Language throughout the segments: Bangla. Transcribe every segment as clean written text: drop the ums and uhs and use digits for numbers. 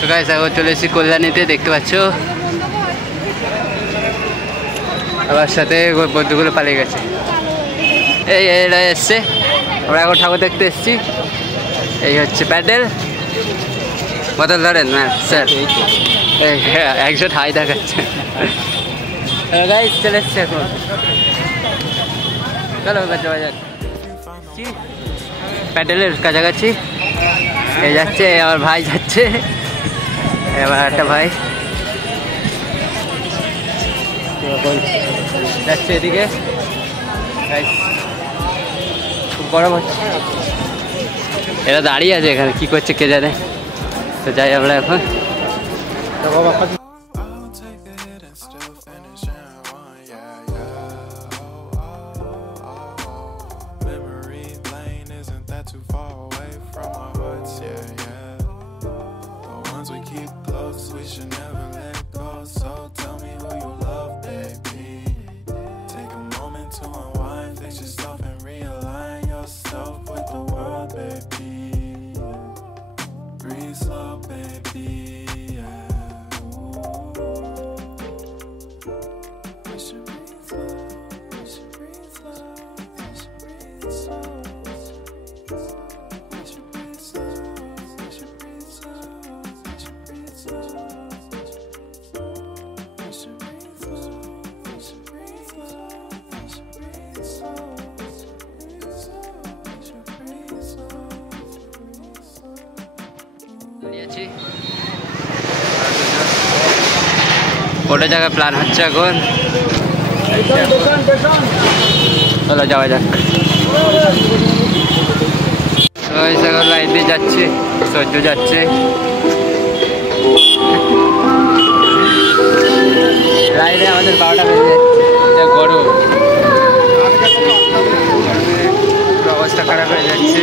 তো গাইস এখন চলে এসেছি কল্যাণীতে, দেখতে পাচ্ছ আবার সাথে বন্ধুগুলো পালিয়ে গেছে। এই এরা এসছে, আমরা এখন ঠাকুর দেখতে এসেছি। এই হচ্ছে প্যান্ডেল, বদল ধরেন না স্যার, একজন হাই দেখাচ্ছে। গাইস চলে এসছে এখন, চলো যাওয়া যাক। প্যান্ডেলের কাছাকাছি এই যাচ্ছে, আমার ভাই যাচ্ছে, এবার একটা ভাই যাচ্ছে এদিকে। খুব গরম হচ্ছে, এরা দাঁড়িয়ে আছে এখানে, কি করছে কে জানে। তো যাই আমরা এখন। ওটা জায়গায় প্ল্যান হচ্ছে এখন, চলো যাওয়া যাক। এখন লাইন দিয়ে যাচ্ছে, সহ্য যাচ্ছে, লাইনে আমাদের 12টা বেজে যাচ্ছে, গরম অবস্থা খারাপ হয়ে যাচ্ছে।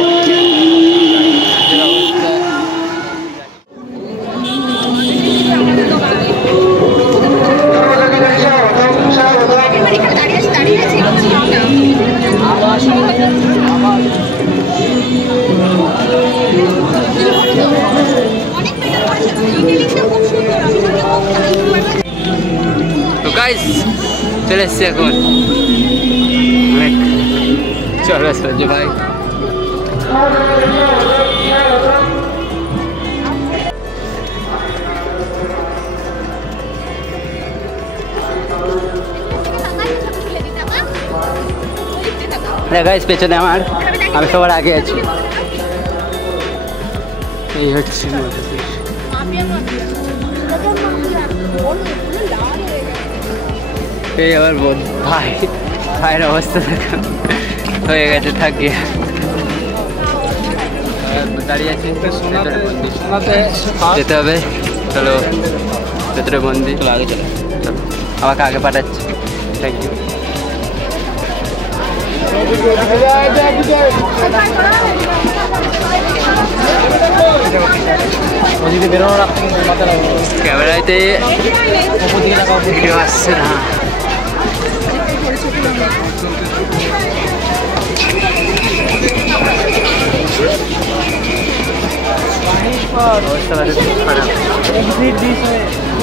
তো গাইস চলে এসছি এখন, চলো সহ্য ভাই। গাইস পেছনে আমার, আমি সবার আগে আছি। এই হচ্ছে এই আমার ভাই, ভাইয়ের অবস্থা দেখা হয়ে গেছে, থাকি দাঁড়িয়ে আছি, যেতে হবে। চলো ভেতরে বন্দি, চলো আগে চলো, চলো আমাকে আগে পাঠাচ্ছে। Thank you. ক্যামেরাতে ভিডিও আসছে না।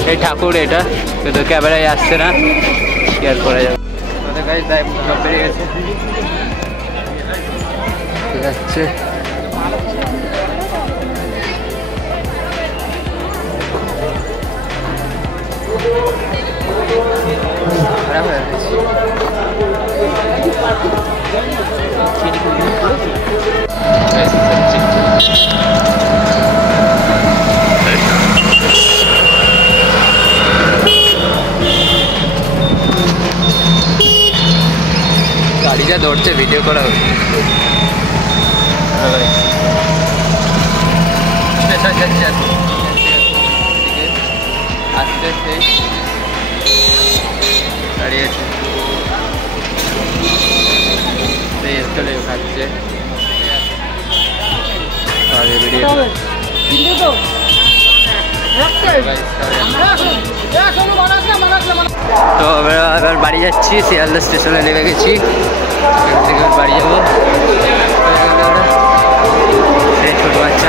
এই ঠাকুর এটা কিন্তু ক্যামেরায় আসছে না, কেয়ার করা যাবে। বেরিয়ে গেছে, ঠিক আছে। খারাপ হয়ে গেছে। গাড়ি যা দৌড়ছে ভিডিও করা স্টেশন যাচ্ছে আসতে দাঁড়িয়েছে, চলে খাচ্ছে ভিডিও। তো আমরা এবার বাড়ি যাচ্ছি, শিয়ালদা স্টেশনে নেমে গেছি, এখান থেকে বাড়ি যাবো। ছোটো বাচ্চা